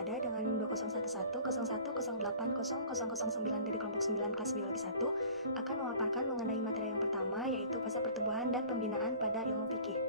berada dengan NIM 2011010800009 dari kelompok 9 kelas biologi 1 akan memaparkan mengenai materi yang pertama, yaitu fase pertumbuhan dan pembinaan pada ilmu fikih.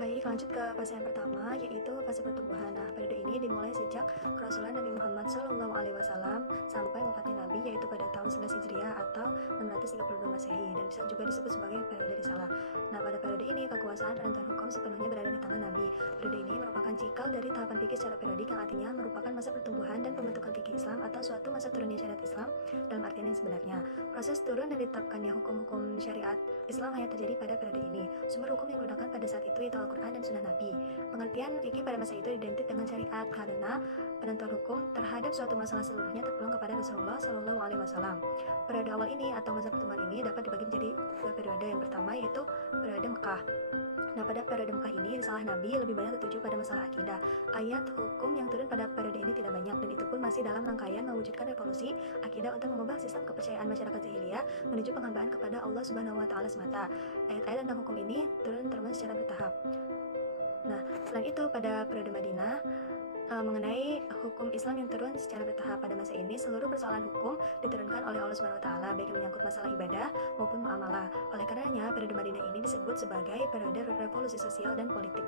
Baik, lanjut ke fase yang pertama, yaitu fase pertumbuhan. Nah, periode ini dimulai sejak kerasulan Nabi Muhammad SAW sampai wafatnya Nabi, yaitu pada tahun 11 Hijriah atau 632 Masehi, dan bisa juga disebut sebagai periode risalah. Nah, pada periode ini kekuasaan penentuan hukum sepenuhnya berada di tangan Nabi. Periode ini merupakan cikal dari tahapan fikih secara periodik, yang artinya merupakan masa pertumbuhan dan pembentukan fikih Islam atau suatu masa turunnya syariat Islam dalam artian yang sebenarnya. Proses turun dan ditetapkannya hukum-hukum syariat Islam hanya terjadi pada periode ini. Sumber hukum yang digunakan pada saat itu yaitu Al-Quran dan Sunnah Nabi. Pengertian fikih pada masa itu identik dengan syariat karena penentuan hukum terhadap suatu masalah seluruhnya terpulang kepada Rasulullah SAW. Periode awal ini atau masa pertumbuhan ini dapat dibagi menjadi dua periode. Yang pertama yaitu periode Mekah. Nah, pada periode Mekah ini risalah Nabi lebih banyak tertuju pada masalah akidah. Ayat hukum yang turun pada periode ini tidak banyak, dan itu pun masih dalam rangkaian mewujudkan revolusi akidah untuk mengubah sistem kepercayaan masyarakat jahiliyah menuju penghambaan kepada Allah Subhanahu wa Ta'ala semata. Ayat-ayat tentang hukum ini turun terus secara bertahap. Nah, selain itu pada periode Madinah mengenai hukum Islam yang turun secara bertahap. Pada masa ini seluruh persoalan hukum diturunkan oleh Allah Subhanahu wa Ta'ala, baik yang menyangkut masalah ibadah maupun muamalah. Oleh karenanya periode Madinah ini disebut sebagai periode revolusi sosial dan politik.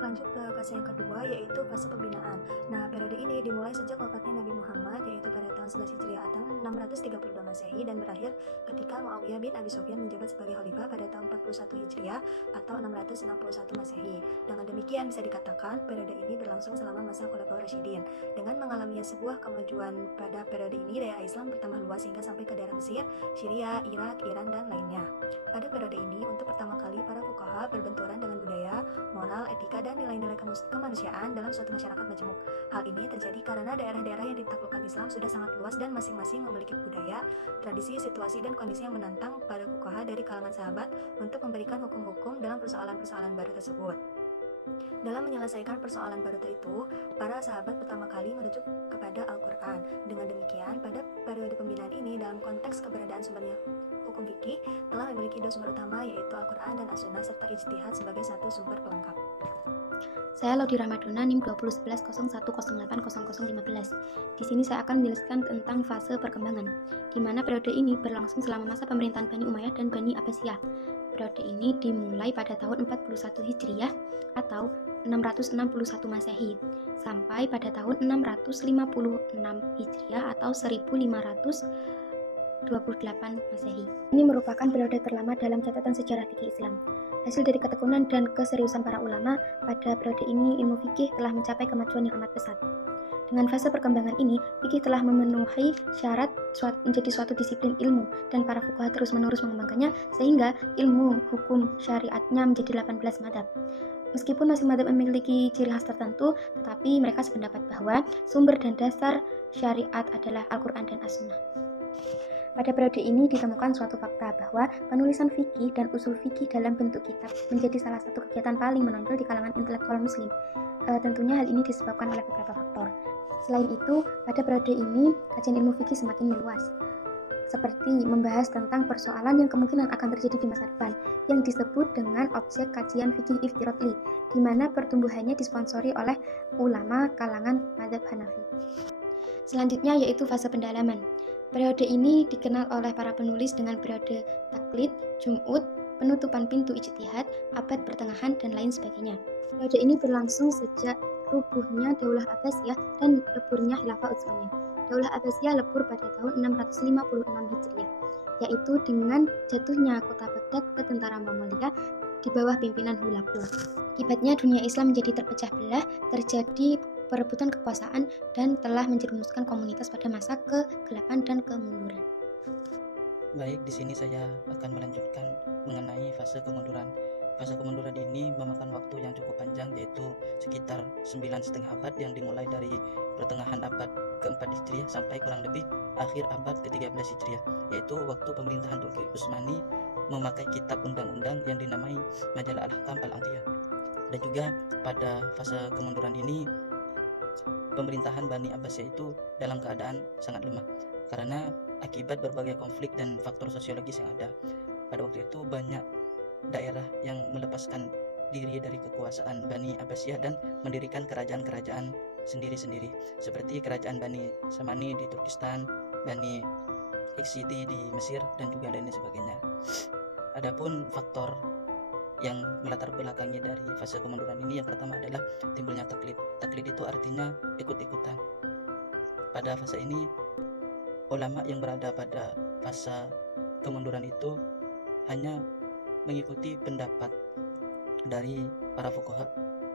Lanjut ke fase yang kedua, yaitu fase pembinaan. Nah, periode ini dimulai sejak wafatnya Nabi Muhammad, yaitu pada tahun 11 Hijriah atau 632 Masehi, dan berakhir ketika Muawiyah bin Abi Sufyan menjabat sebagai khalifah pada tahun 41 Hijriah atau 661 Masehi. Dengan demikian bisa dikatakan periode ini berlangsung selama masa Khulafaur Rasyidin. Dengan mengalami sebuah kemajuan pada periode ini, daerah Islam bertambah luas hingga sampai ke daerah Mesir, Syria, Irak, Iran, dan lainnya. Pada periode ini, untuk pertama kali para fuqaha berbenturan dengan budaya, moral, etika, dan nilai-nilai kemanusiaan dalam suatu masyarakat majemuk. Hal ini terjadi karena daerah-daerah yang ditaklukkan Islam sudah sangat luas dan masing-masing memiliki budaya, tradisi, situasi, dan kondisi yang menantang para fuqaha dari kalangan sahabat untuk memberikan hukum-hukum dalam persoalan-persoalan baru tersebut. Dalam menyelesaikan persoalan baru itu, para sahabat pertama kali merujuk kepada Al-Quran. Dengan demikian, pada periode pembinaan ini, dalam konteks keberadaan sumbernya hukum fikih telah memiliki dua sumber utama, yaitu Al-Quran dan As-Sunnah, serta ijtihad sebagai satu sumber pelengkap. Saya Lodi Ramadona, NIM 201101800015. Di sini saya akan menjelaskan tentang fase perkembangan, di mana periode ini berlangsung selama masa pemerintahan Bani Umayyah dan Bani Abbasiyah. Periode ini dimulai pada tahun 41 Hijriah atau 661 Masehi sampai pada tahun 656 Hijriah atau 1528 Masehi. Ini merupakan periode terlama dalam catatan sejarah fikih Islam. Hasil dari ketekunan dan keseriusan para ulama, pada periode ini ilmu fikih telah mencapai kemajuan yang amat pesat. Dengan fase perkembangan ini, fikih telah memenuhi syarat menjadi suatu disiplin ilmu, dan para fuqaha terus-menerus mengembangkannya sehingga ilmu hukum syariatnya menjadi 18 madhab. Meskipun masing madhab memiliki ciri khas tertentu, tetapi mereka sependapat bahwa sumber dan dasar syariat adalah Al-Quran dan As-Sunnah. Pada periode ini ditemukan suatu fakta bahwa penulisan fikih dan usul fikih dalam bentuk kitab menjadi salah satu kegiatan paling menonjol di kalangan intelektual muslim. Tentunya hal ini disebabkan oleh beberapa faktor. Selain itu, pada periode ini kajian ilmu fikih semakin meluas, seperti membahas tentang persoalan yang kemungkinan akan terjadi di masa depan, yang disebut dengan objek kajian fikih iftirodli, di mana pertumbuhannya disponsori oleh ulama kalangan mazhab Hanafi. Selanjutnya yaitu fase pendalaman. Periode ini dikenal oleh para penulis dengan periode taklid, jum'ud, penutupan pintu ijtihad, abad pertengahan, dan lain sebagainya. Periode ini berlangsung sejak rubuhnya Daulah Abbasiyah dan leburnya Khilafah Utsmaniyah. Daulah Abbasiyah lebur pada tahun 656 Hijriah, yaitu dengan jatuhnya kota Baghdad ke tentara Mongolia di bawah pimpinan Hulagu. Akibatnya dunia Islam menjadi terpecah belah, terjadi perebutan kekuasaan, dan telah menjerumuskan komunitas pada masa kegelapan dan kemunduran. Baik, di sini saya akan melanjutkan mengenai fase kemunduran. Fase kemunduran ini memakan waktu yang cukup panjang, yaitu sekitar 9,5 abad yang dimulai dari pertengahan abad ke-4 Hijriah sampai kurang lebih akhir abad ke-13 Hijriah, yaitu waktu pemerintahan Turki Utsmani memakai kitab undang-undang yang dinamai Majalah Al-Ahkam Al-Atiyah. Dan juga pada fase kemunduran ini pemerintahan Bani Abbasiyah itu dalam keadaan sangat lemah karena akibat berbagai konflik dan faktor sosiologis yang ada. Pada waktu itu banyak daerah yang melepaskan diri dari kekuasaan Bani Abbasiyah dan mendirikan kerajaan-kerajaan sendiri-sendiri seperti kerajaan Bani Samani di Turkistan, Bani Iksiti di Mesir, dan juga lain sebagainya. Adapun faktor yang melatar belakangi dari fase kemunduran ini, yang pertama adalah timbulnya taklid. Taklid itu artinya ikut-ikutan. Pada fase ini, ulama yang berada pada fase kemunduran itu hanya mengikuti pendapat dari para fuqaha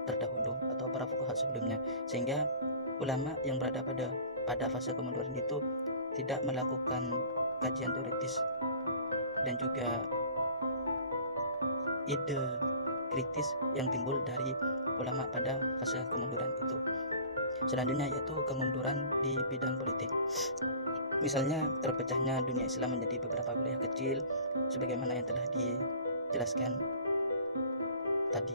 terdahulu atau para fuqaha sebelumnya, sehingga ulama yang berada pada fase kemunduran itu tidak melakukan kajian teoritis dan juga ide kritis yang timbul dari ulama pada fase kemunduran itu. Selanjutnya yaitu kemunduran di bidang politik. Misalnya terpecahnya dunia Islam menjadi beberapa wilayah kecil sebagaimana yang telah dijelaskan tadi.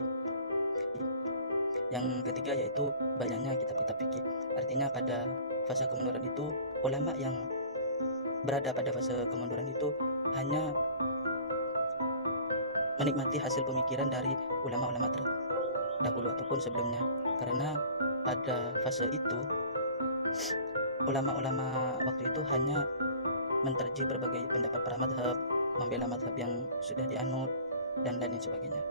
Yang ketiga yaitu banyaknya kitab-kitab fikih. Artinya pada fase kemunduran itu ulama yang berada pada fase kemunduran itu hanya menikmati hasil pemikiran dari ulama-ulama terdahulu ataupun sebelumnya, karena pada fase itu ulama-ulama waktu itu hanya menterjih berbagai pendapat para madhab, membela madhab yang sudah dianut, dan lain sebagainya.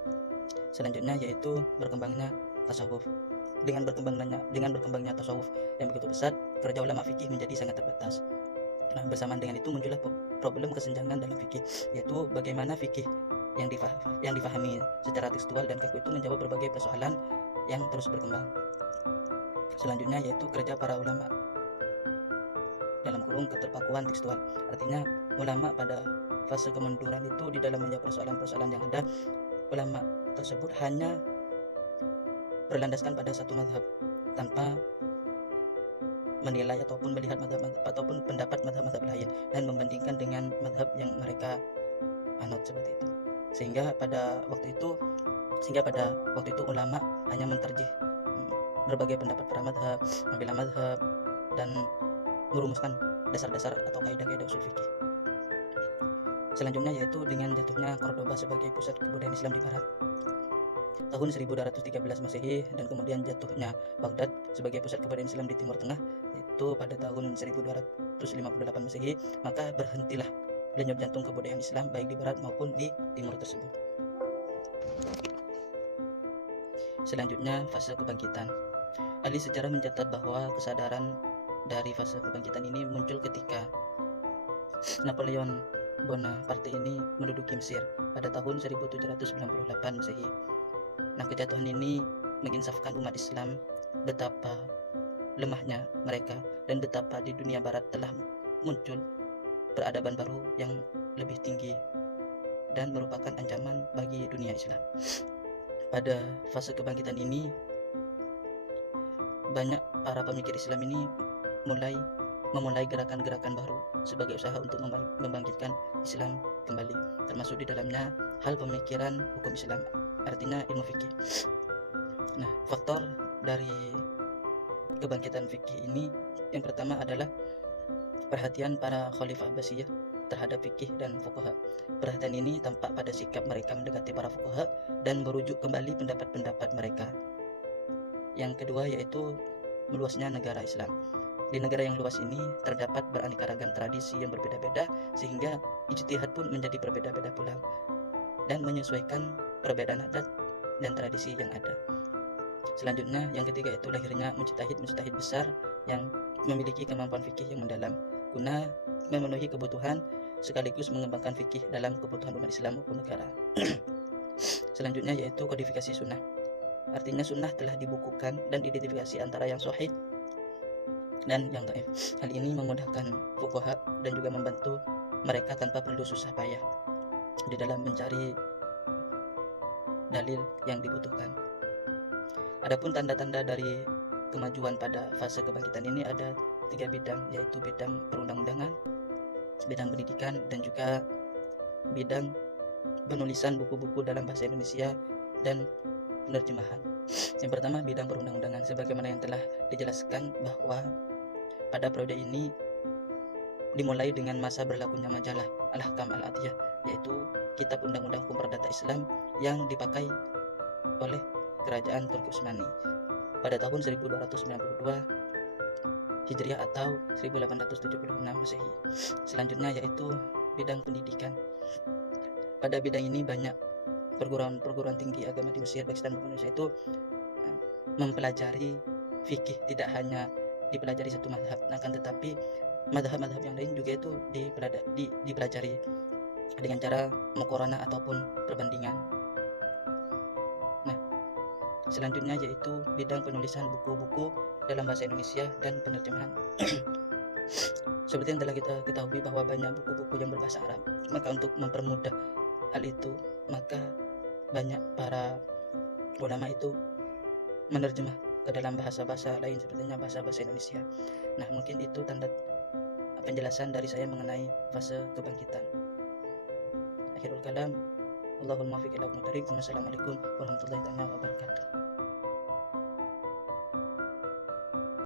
Selanjutnya yaitu berkembangnya tasawuf. Dengan berkembangnya tasawuf yang begitu besar, kerja ulama fikih menjadi sangat terbatas. Nah, bersamaan dengan itu muncullah problem kesenjangan dalam fikih, yaitu bagaimana fikih yang difahami secara tekstual dan kaku itu menjawab berbagai persoalan yang terus berkembang. Selanjutnya yaitu kerja para ulama dalam kurung keterpakuan tekstual. Artinya ulama pada fase kemunduran itu di dalam menjawab persoalan-persoalan yang ada, ulama tersebut hanya berlandaskan pada satu mazhab tanpa menilai ataupun melihat mazhab ataupun pendapat mazhab lain dan membandingkan dengan mazhab yang mereka anut seperti itu. Sehingga pada waktu itu ulama hanya menterjih berbagai pendapat para mazhab, membela mazhab, dan merumuskan dasar-dasar atau kaidah-kaidah usul fikih. Selanjutnya yaitu dengan jatuhnya Cordoba sebagai pusat kebudayaan Islam di Barat tahun 1213 Masehi, dan kemudian jatuhnya Baghdad sebagai pusat kebudayaan Islam di Timur Tengah yaitu pada tahun 1258 Masehi, maka berhentilah denyut jantung kebudayaan Islam baik di Barat maupun di Timur tersebut. Selanjutnya fase kebangkitan. Ahli sejarah mencatat bahwa kesadaran dari fase kebangkitan ini muncul ketika Napoleon Bonaparte ini menduduki Mesir pada tahun 1798 Masehi. Nah, kejatuhan ini menginsafkan umat Islam betapa lemahnya mereka dan betapa di dunia barat telah muncul peradaban baru yang lebih tinggi dan merupakan ancaman bagi dunia Islam. Pada fase kebangkitan ini banyak para pemikir Islam ini memulai gerakan-gerakan baru sebagai usaha untuk membangkitkan Islam kembali, termasuk di dalamnya hal pemikiran hukum Islam, artinya ilmu fikih. Nah, faktor dari kebangkitan fikih ini yang pertama adalah perhatian para khalifah Abbasiyah terhadap fikih dan fuqaha. Perhatian ini tampak pada sikap mereka mendekati para fuqaha dan merujuk kembali pendapat-pendapat mereka. Yang kedua yaitu meluasnya negara Islam. Di negara yang luas ini terdapat beraneka ragam tradisi yang berbeda-beda, sehingga ijtihad pun menjadi berbeda-beda pula dan menyesuaikan perbedaan adat dan tradisi yang ada. Selanjutnya yang ketiga yaitu lahirnya mujtahid besar yang memiliki kemampuan fikih yang mendalam guna memenuhi kebutuhan sekaligus mengembangkan fikih dalam kebutuhan umat Islam maupun negara. Selanjutnya yaitu kodifikasi sunnah. Artinya sunnah telah dibukukan dan identifikasi antara yang sahih dan yang dhaif. Hal ini memudahkan fuqaha dan juga membantu mereka tanpa perlu susah payah di dalam mencari dalil yang dibutuhkan. Adapun tanda-tanda dari kemajuan pada fase kebangkitan ini ada 3 bidang, yaitu bidang perundang-undangan, bidang pendidikan, dan juga bidang penulisan buku-buku dalam bahasa Indonesia dan penerjemahan. Yang pertama bidang perundang-undangan, sebagaimana yang telah dijelaskan bahwa pada periode ini dimulai dengan masa berlakunya majalah Al-Ahkam Al-Atiyah, yaitu kitab undang-undang hukum perdata Islam yang dipakai oleh kerajaan Turki Utsmani pada tahun 1292 Hijriah atau 1876 Masehi. Selanjutnya yaitu bidang pendidikan. Pada bidang ini banyak perguruan tinggi agama di Mesir, Pakistan maupun Indonesia itu mempelajari fikih, tidak hanya dipelajari satu mazhab, akan tetapi mazhab-mazhab yang lain juga itu dipelajari dengan cara muqaranah ataupun perbandingan. Nah, selanjutnya yaitu bidang penulisan buku-buku dalam bahasa Indonesia dan penerjemahan. Seperti yang telah kita ketahui bahwa banyak buku-buku yang berbahasa Arab, maka untuk mempermudah hal itu, maka banyak para ulama itu menerjemah ke dalam bahasa-bahasa lain sepertinya bahasa-bahasa Indonesia. Nah, mungkin itu tanda penjelasan dari saya mengenai fase kebangkitan. Akhirul kalam, Allahul muwaffiq ila aqwamit thoriq. Wassalamualaikum warahmatullahi wabarakatuh.